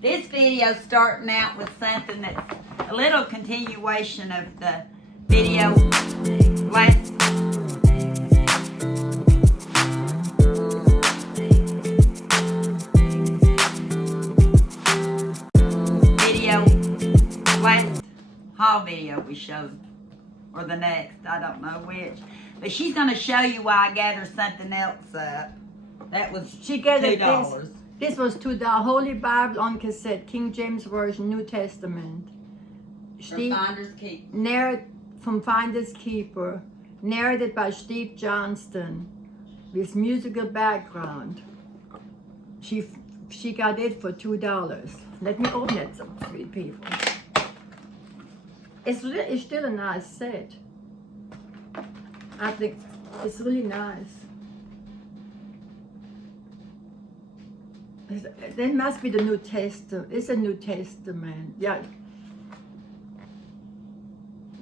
This video starting out with something that's a little continuation of the video last. Haul video we showed, or the next, I don't know which, but she's going to show you why I gathered something else up. That was $2. This was $2. Holy Bible on cassette, King James Version, New Testament. From Finders Keeper. From Finders Keeper, narrated by Steve Johnston, with musical background. She got it for $2. Let me open it, some sweet people. It's still a nice set. I think it's really nice. That must be the New Testament. It's a New Testament. Yeah.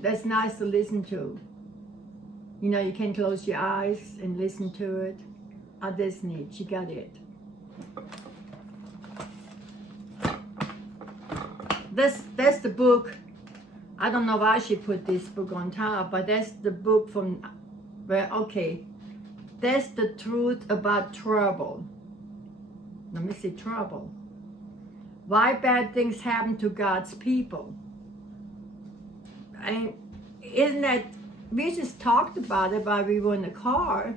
That's nice to listen to. You know, you can close your eyes and listen to it. Oh, that's neat. She got it. That's the book. I don't know why she put this book on top, but that's the book from where, okay, that's the truth about trouble. Let me see, trouble. Why bad things happen to God's people. And isn't that, we just talked about it while we were in the car,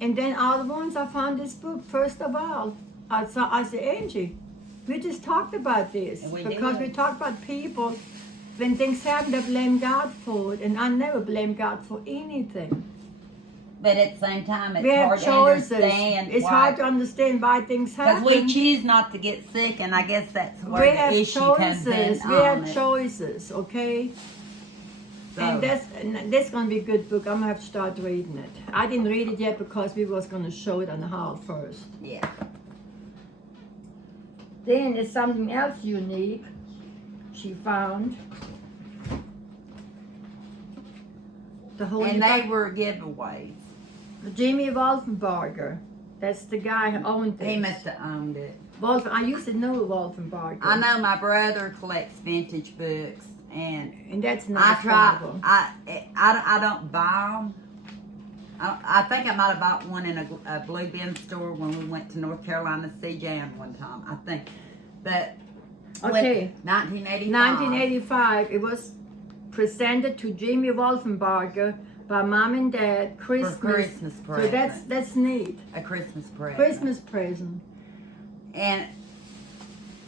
and then all at once I found this book. First of all, I said, Angie, we just talked about this, because we talked about people. When things happen, they blame God for it, and I never blame God for anything. But at the same time, it's hard to understand. It's hard to understand why things happen. Because we choose not to get sick, and I guess that's where the issue comes in. We have choices, okay? So. And that's going to be a good book. I'm going to have to start reading it. I didn't read it yet because we was going to show it on the hall first. Yeah. Then there's something else unique she found. And they were giveaways. Jimmy Wolfenbarger. That's the guy who owned it. He must have owned it. I used to know Wolfenbarger. I know my brother collects vintage books, and that's nice. I don't buy them. I think I might have bought one in a Blue Bin store when we went to North Carolina to see Jan one time, I think. But okay, 1985, it was presented to Jimmy Wolfenbarger by Mom and Dad, Christmas. For Christmas present. So that's neat. A Christmas present. Christmas present. And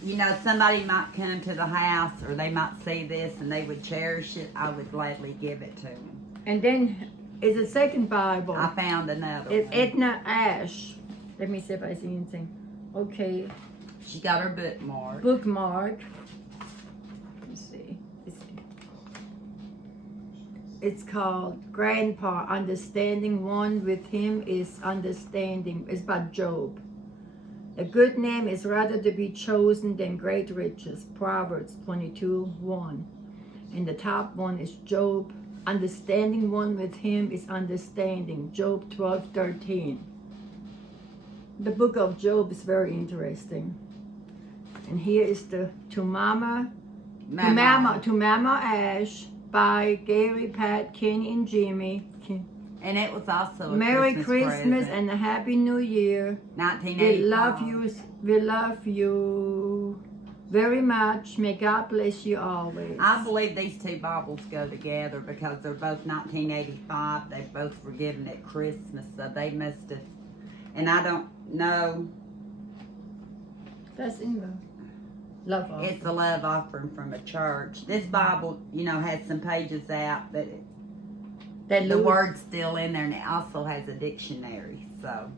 you know, somebody might come to the house, or they might see this and they would cherish it. I would gladly give it to them. And then is a second Bible. I found another it's one. Edna Ash. Let me see if I see anything. Okay. She got her bookmark. Bookmark. Let me see. It's called Grandpa, Understanding One with Him is Understanding. It's about Job. A good name is rather to be chosen than great riches. Proverbs 22:1. And the top one is Job. Understanding one with Him is understanding. Job 12:13. The book of Job is very interesting. And here is the To Mama Ash by Gary, Pat, Kenny, and Jimmy. And it was also a Merry Christmas present. And a Happy New Year. 1985. We love you very much. May God bless you always. I believe these two Bibles go together because they're both 1985. They both were given at Christmas, so they must have. And I don't know. That's in the love offering. It's a love offering from a church. This Bible, you know, has some pages out, but the word's still in there, and it also has a dictionary. So,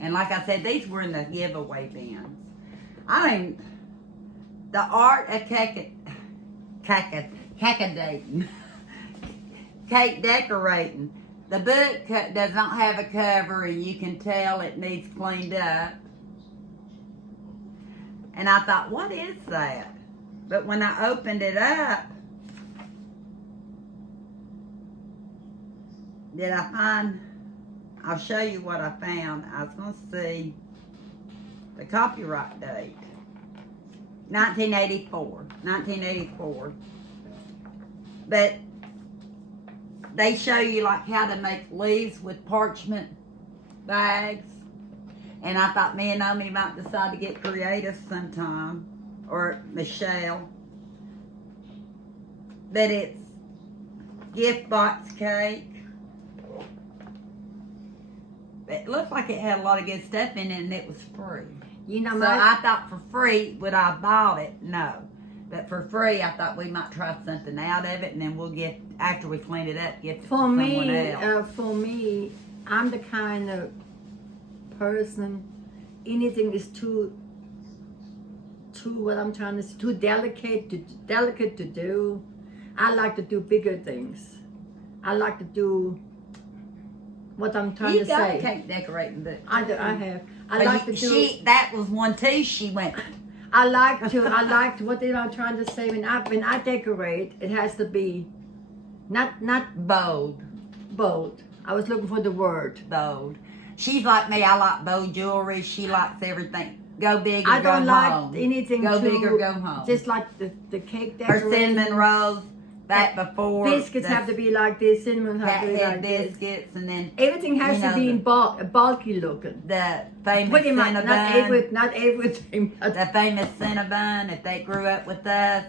and like I said, these were in the giveaway bins. I mean, the art of cake decorating. The book does not have a cover, and you can tell it needs cleaned up. And I thought, what is that? But when I opened it up, did I find, I'll show you what I found. I was going to see the copyright date. 1984. But they show you like how to make leaves with parchment bags. And I thought me and Naomi might decide to get creative sometime. Or Michelle. But it's gift box cake. It looked like it had a lot of good stuff in it, and it was free. You know, So I thought for free, would I have bought it? No. But for free, I thought we might try something out of it, and then we'll get, after we clean it up, get it to someone else. For me, I'm the kind of person, anything is too what I'm trying to say, too delicate to do. I like to do bigger things. I like to do what I'm trying to say. You got a cake decorating book. I have. I like to do. That was one too. She went. I like what I'm trying to say. When I decorate, it has to be not Bold. I was looking for the word. Bold. She's like me. I like bold jewelry. She likes everything. Go big or I don't go home. like anything Go too, big or go home. Just like the cake Her decoration. cinnamon rolls. Back before. Biscuits have to be like this. Cinnamon have to be like biscuits, this. and then Everything has to be in bulky looking. the famous Pretty much, Cinnabon. not everything. The famous Cinnabon. If they grew up with us,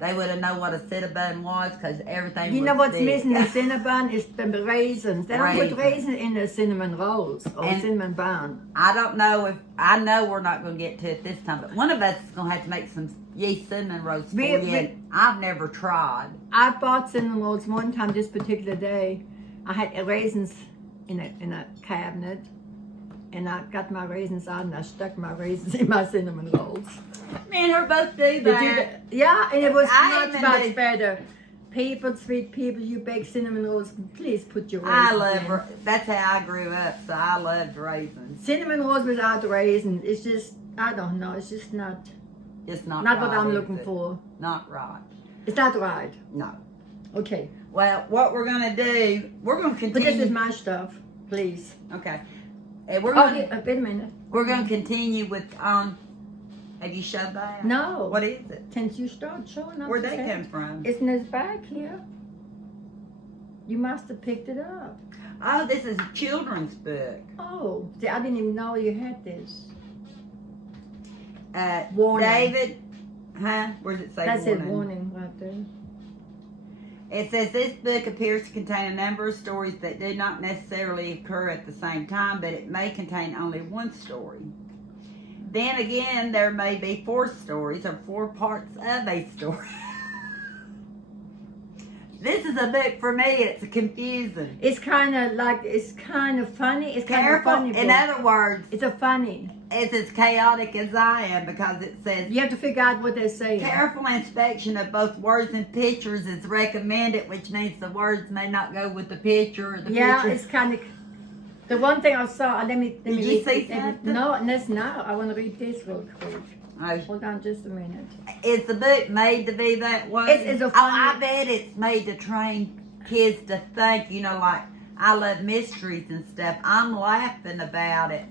they would have known what a Cinnabon was, because everything. You was know what's big. missing in Cinnabon is the raisins. They don't put raisins in the cinnamon rolls or cinnamon bun. I don't know I know we're not going to get to it this time, but one of us is going to have to make some yeast cinnamon rolls for you. I've never tried. I bought cinnamon rolls one time this particular day. I had raisins in a cabinet, and I got my raisins out and I stuck my raisins in my cinnamon rolls. Me and her both do that. Yeah, and it was much even better. People, sweet people, you bake cinnamon rolls, please put your I raisins love that's how I grew up, so I loved raisins. Cinnamon rolls without raisins, it's just, I don't know, it's just not. It's not Not right, what I'm is looking it? for. Not right. It's not right. No. Okay. Well, what we're going to do, we're going to But continue. this is my stuff, please. Okay. And we're Oh, going to wait a minute. we're going to continue with have you showed that? No. What is it? Since you start showing up. Where'd they come from? It's in this bag here. You must have picked it up. Oh, this is a children's book. Oh, see, I didn't even know you had this. Warning. David, where does it say That's warning? it, warning right there. It says this book appears to contain a number of stories that do not necessarily occur at the same time, but it may contain only one story. Then again, there may be 4 stories or 4 parts of a story. This is a book for me. It's confusing. It's kind of funny. It's kind of Careful. funny. In other words, it's a funny. it's as chaotic as I am, because it says You have to figure out what they're saying. careful inspection of both words and pictures is recommended, which means the words may not go with the picture, or the Yeah, picture. it's kind of. The one thing I saw. Let me. Did you read see this. something? No, that's now. I want to read this real quick. Oh, Hold on, just a minute. is the book made to be that way? It's a Oh, funny- I bet it's made to train kids to think. You know, like I love mysteries and stuff. I'm laughing about it,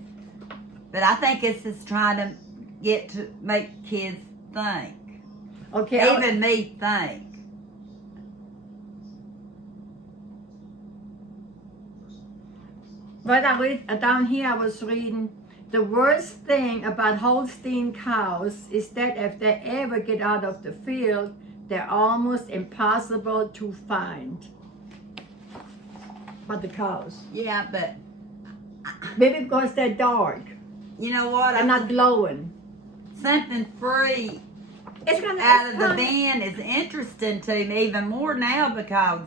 but I think it's just trying to make kids think. Okay. Even me think. Right, I read down here. I was reading. The worst thing about Holstein cows is that if they ever get out of the field, they're almost impossible to find. But the cows. Yeah, but Maybe because they're dark. you know what? They're not glowing. Something free It's gonna out of the bin is interesting to me even more now, because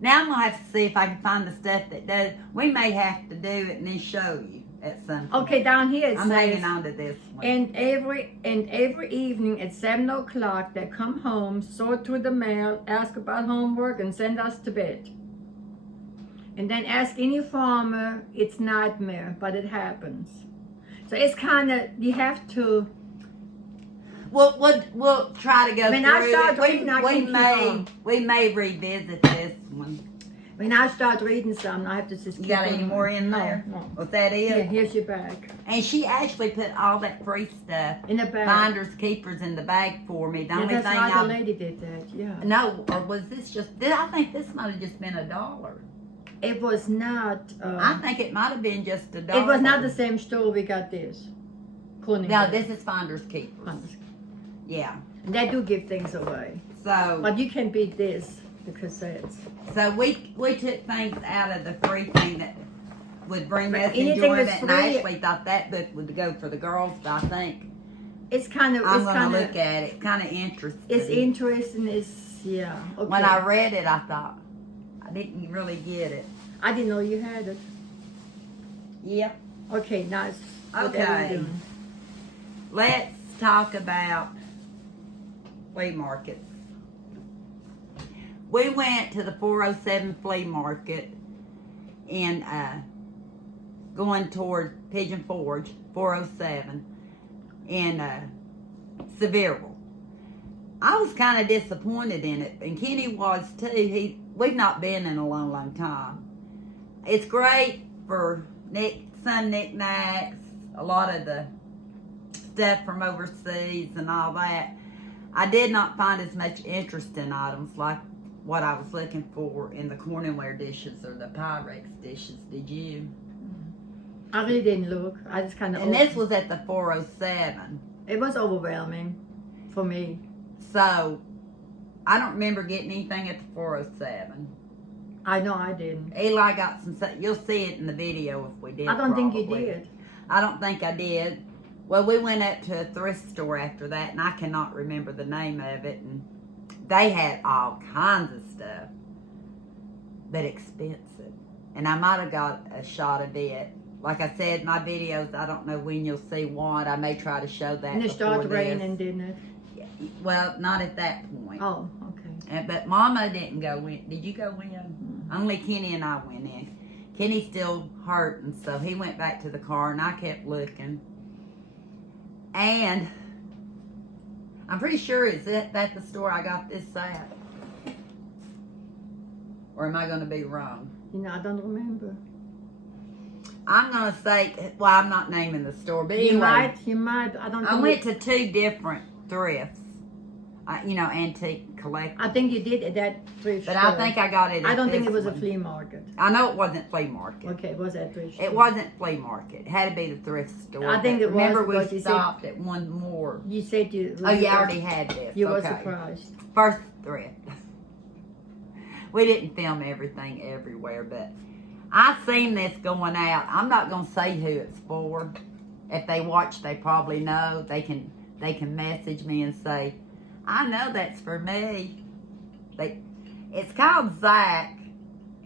now I'm gonna have to see if I can find the stuff that does. We may have to do it and then show you at some point. Okay, down here it I'm says, hanging on to this one. and every evening at 7 o'clock they come home, sort through the mail, ask about homework, and send us to bed. And then ask any farmer. It's nightmare, but it happens. So it's kind of, you have to. We'll try to go When through I start it. reading, I can keep on. We may revisit this one. When I start reading some, I have to just keep You got any going. more in there? No. Was that it? Yeah, here's your bag. And she actually put all that free stuff, In the bag. finders, keepers, in the bag for me. The Yeah, only that's thing right, the I... lady did that, yeah. No, or was this just... I think this might have just been $1. It was not... I think it might have been just $1. it was not the same store we got this. No, this is finders, keepers. Yeah. They do give things away. So... But you can beat this, the cassettes. So we took things out of the free thing that would bring us anything enjoyment, that's and I free- actually thought that book would go for the girls, but I think It's kind of... I'm it's going kind to of, look at it. Kind of interesting. It's interesting, it's... Yeah, okay. When I read it, I thought, I didn't really get it. I didn't know you had it. Yep. Okay, nice. Okay. Let's talk about flea markets. We went to the 407 flea market in going toward Pigeon Forge, 407 in Sevierville. I was kind of disappointed in it, and Kenny was too. We've not been in a long, long time. It's great for some knickknacks, a lot of the stuff from overseas and all that. I did not find as much interest in items like what I was looking for in the Cornware dishes or the Pyrex dishes. Did you? I really didn't look. I just kind of... And this was at the 407. It was overwhelming for me. So, I don't remember getting anything at the 407. I know I didn't. Eli got some, you'll see it in the video if we did. I don't think you probably. did. I don't think I did. Well, we went up to a thrift store after that, and I cannot remember the name of it, and they had all kinds of stuff, but expensive. And I might have got a shot of it. Like I said, my videos, I don't know when you'll see what. I may try to show that And it started before this. raining, didn't it? Well, not at that point. Oh, okay. But Mama didn't go in. Did you go in? Only Kenny and I went in. Kenny's still hurting, so he went back to the car, and I kept looking. And I'm pretty sure it's at the store I got this at. Or am I going to be wrong? You know, I don't remember. I'm going to say, well, I'm not naming the store, but You anyway. might. I don't think I went to 2 different thrifts. Antique collectibles. I think you did at that thrift But store. I think I got it at I don't think this it was a one. flea market. I know it wasn't flea market. Okay, it was at thrift store. It wasn't flea market. It had to be the thrift store. I think But it was remember because we you stopped at one more. You said you... Oh, you already had this. You were Okay. surprised. First thrift. We didn't film everything everywhere, but I seen this going out. I'm not gonna say who it's for. If they watch, they probably know. They can message me and say, I know that's for me. It's called Zach,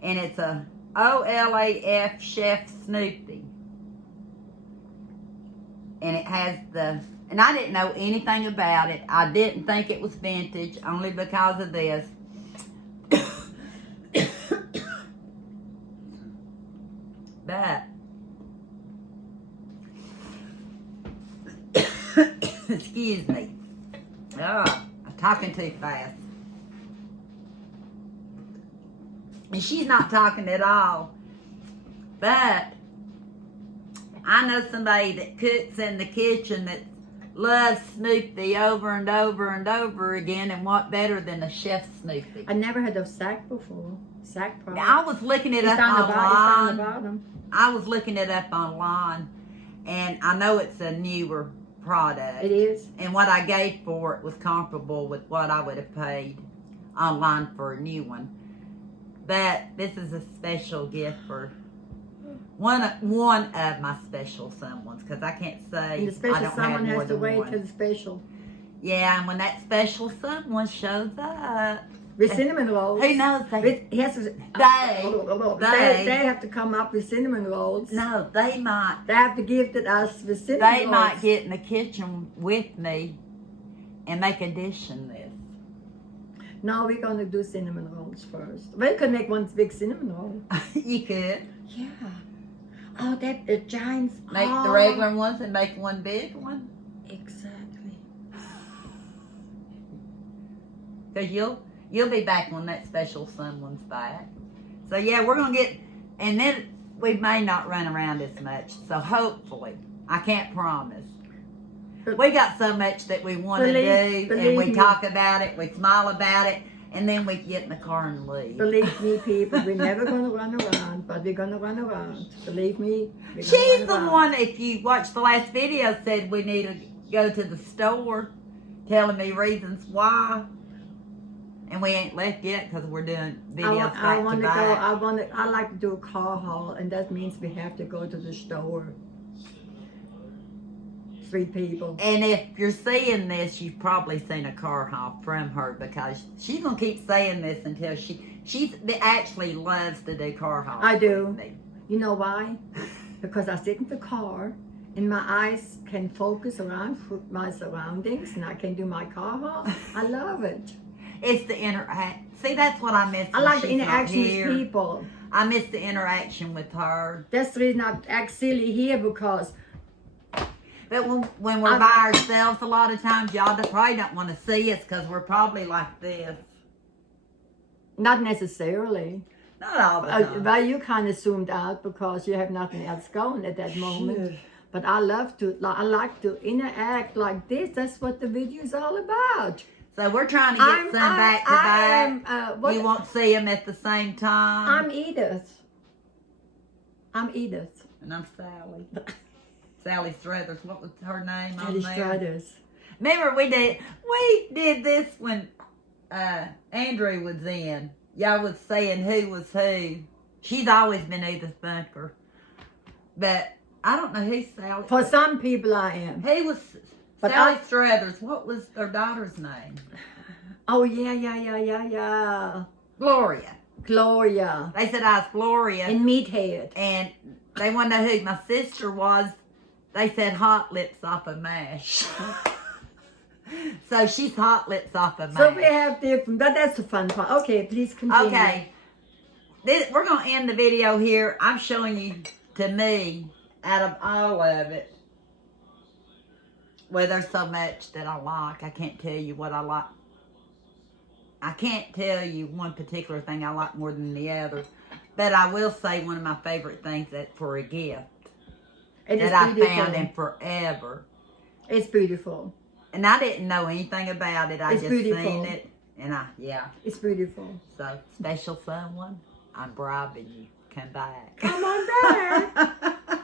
and it's a OLAF Chef Snoopy. And it has and I didn't know anything about it. I didn't think it was vintage, only because of this. But, excuse me. I'm talking too fast. And she's not talking at all. But I know somebody that cooks in the kitchen that loves Snoopy over and over and over again, and what better than a Chef Snoopy? I never heard of Sack before. Sack product. I was looking it up It's on the online. bottom. I was looking it up online, and I know it's a newer product. It is. And what I gave for it was comparable with what I would have paid online for a new one. But this is a special gift for one of my special someones, because I can't say And the special I don't someone have more has to than wait one. till the special. Yeah, and when that special someone shows up, With cinnamon rolls. who knows? He has to, they have to come up with cinnamon rolls. No, they might. They have to gift it us with cinnamon rolls. They might get in the kitchen with me and make a dish in this. No, we're going to do cinnamon rolls first. We could make one big cinnamon roll. You could Yeah. Oh, that the giants. make the regular ones and make one big one. Exactly. Because you'll be back when that special someone's back. So yeah, we're gonna get, and then we may not run around as much. So hopefully, I can't promise. We got so much that we want to do, and we talk about it, we smile about it, and then we get in the car and leave. Believe me, people, we're never going to run around, but we're going to run around. Believe me. She's the one, if you watched the last video, said we need to go to the store, telling me reasons why. And we ain't left yet because we're doing videos I back want to to go. back. I like to do a car haul, and that means we have to go to the store. 3 people. And if you're seeing this, you've probably seen a car haul from her, because she's gonna keep saying this until she actually loves to do car hauls. I do. You know why? Because I sit in the car and my eyes can focus around my surroundings, and I can do my car haul. I love it. It's the interact. See, that's what I miss. I when like the she's not interaction with here. people. I miss the interaction with her. That's the reason I act silly here, because But when we're by ourselves, a lot of times y'all probably don't want to see us because we're probably like this. not necessarily. Not all the time. Well, you kind of zoomed out because you have nothing else going at that moment. But I like to interact like this. That's what the video is all about. So we're trying to get some back to back. You won't see them at the same time. I'm Edith. And I'm Sally. Sally Struthers. What was her name Sally on there? Struthers. Remember we did this when Andrew was in. Y'all was saying who was who. She's always been Edith Bunker. But I don't know who Sally. For some people I am. Who was Sally Struthers? What was their daughter's name? Oh, yeah. Gloria. They said I was Gloria. And Meathead. And they want to know who my sister was. They said Hot Lips off of MASH. So she's Hot Lips off of MASH. So we have different, but that's the fun part. Okay, please continue. Okay. We're going to end the video here. I'm showing you, to me, out of all of it, well, there's so much that I like. I can't tell you what I like. I can't tell you one particular thing I like more than the other. But I will say one of my favorite things that for a gift that I found in forever. It's beautiful. And I didn't know anything about it. I just seen it. And It's beautiful. So, special someone, I'm bribing you. Come back. Come on back.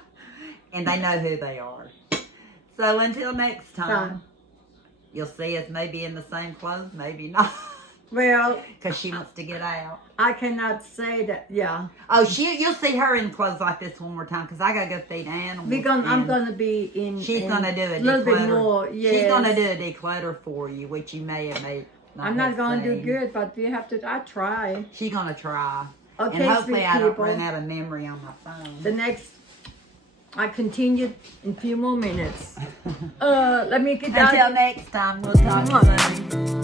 And they know who they are. So until next time, you'll see us maybe in the same clothes, maybe not. Well, because she wants to get out. I cannot say that. Yeah. Oh, you'll see her in clothes like this one more time because I gotta go feed animals. I'm gonna be in. She's gonna do a declutter. Little bit more. Yes. She's gonna do a declutter for you, which you may or may not. I'm not gonna seen. do good, but we have to. I try. She's gonna try. Okay, and hopefully I don't people. run out of memory on my phone. I continued in a few more minutes. Let me get down. Until next time, we'll talk soon.